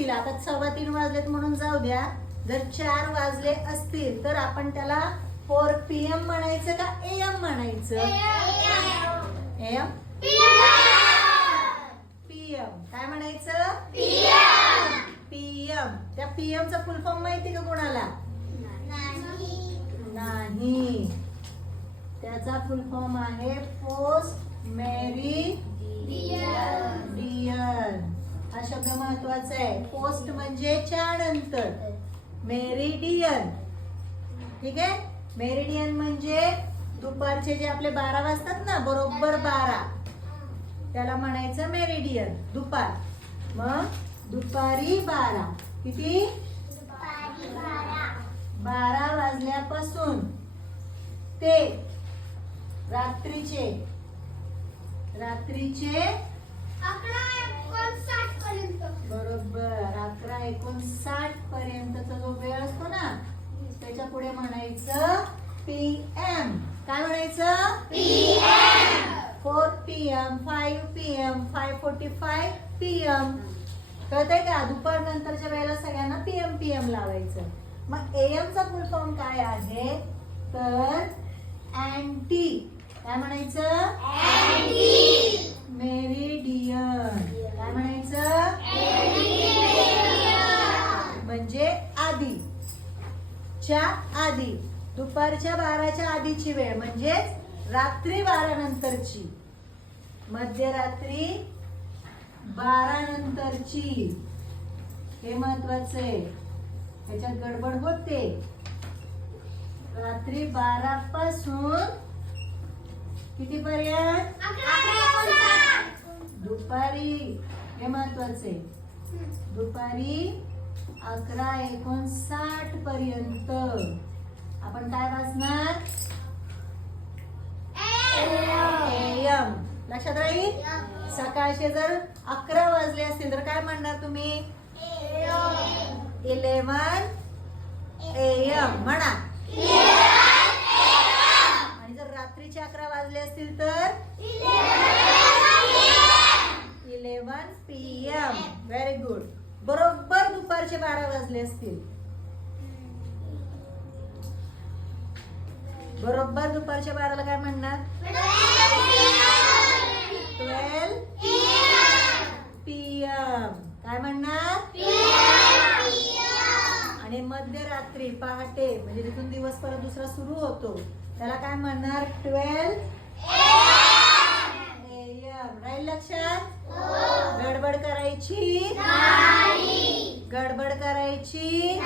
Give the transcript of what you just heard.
असतील आता सव्वा तीन वाजलेत म्हणून जाऊ द्या. जर चार वाजले असतील तर आपण त्याला फोर पी एम म्हणायचं का ए एम म्हणायचं? एम पी एम काय म्हणायचं? पी एम त्या पी एम चा फुल फॉर्म माहिती का कोणाला? नाही. त्याचा फुल फॉर्म आहे पोस्ट मेरी डियर हा शब्द महत्त्वाचा आहे. पोस्ट म्हणजे च्या नंतर मेरिडियन ठीक आहे? मेरिडियन म्हणजे दुपारचे जे आपले बारा वाजतात ना बरोबर बारा. त्याला म्हणायचं मेरिडियन दुपार. मग दुपारी बारा. किती? बारा वाजल्यापासून ते रात्रीचे. रात्रीचे अकरा त्याच्या पुढे म्हणायचं पी एम काय म्हणायचं? Four P M five P M five forty five P M कळतंय का? दुपार नंतरच्या वेळेला सगळ्यांना पी एम पी एम लावायचं. मग ए एम चा फुल फॉर्म काय आहे? तर अँटी काय म्हणायचं? च्या आधी दुपारच्या बाराच्या आधीची वेळ म्हणजेच रात्री बारा नंतरची मध्यरात्री बारा नंतरची हे महत्वाचं. आहे त्याच्यात गडबड होते. रात्री बारा पासून किती पर्यंत? दुपारी. हे महत्वाचं. दुपारी अकरा एकोणसाठ पर्यंत आपण काय वाचणार? एम. लक्षात राहील सकाळचे जर अकरा वाजले असतील तर काय म्हणणार तुम्ही? इलेवन एम म्हणा. आणि जर रात्रीचे अकरा वाजले असतील तर? Eleven P M very good बरोबर दुपारचे बारा वाजले असतील. बरोबर दुपारच्या बाराला काय म्हणणार? ट्वेल्व काय म्हणणार? आणि मध्यरात्री पहाटे म्हणजे तिथून दिवस परत दुसरा सुरू होतो. त्याला काय म्हणणार? ट्वेल्व एम राहील लक्षात? गडबड करायची? गडबड करायची?